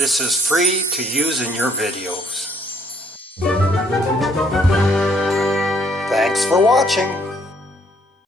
This is free to use in your videos. Thanks for watching.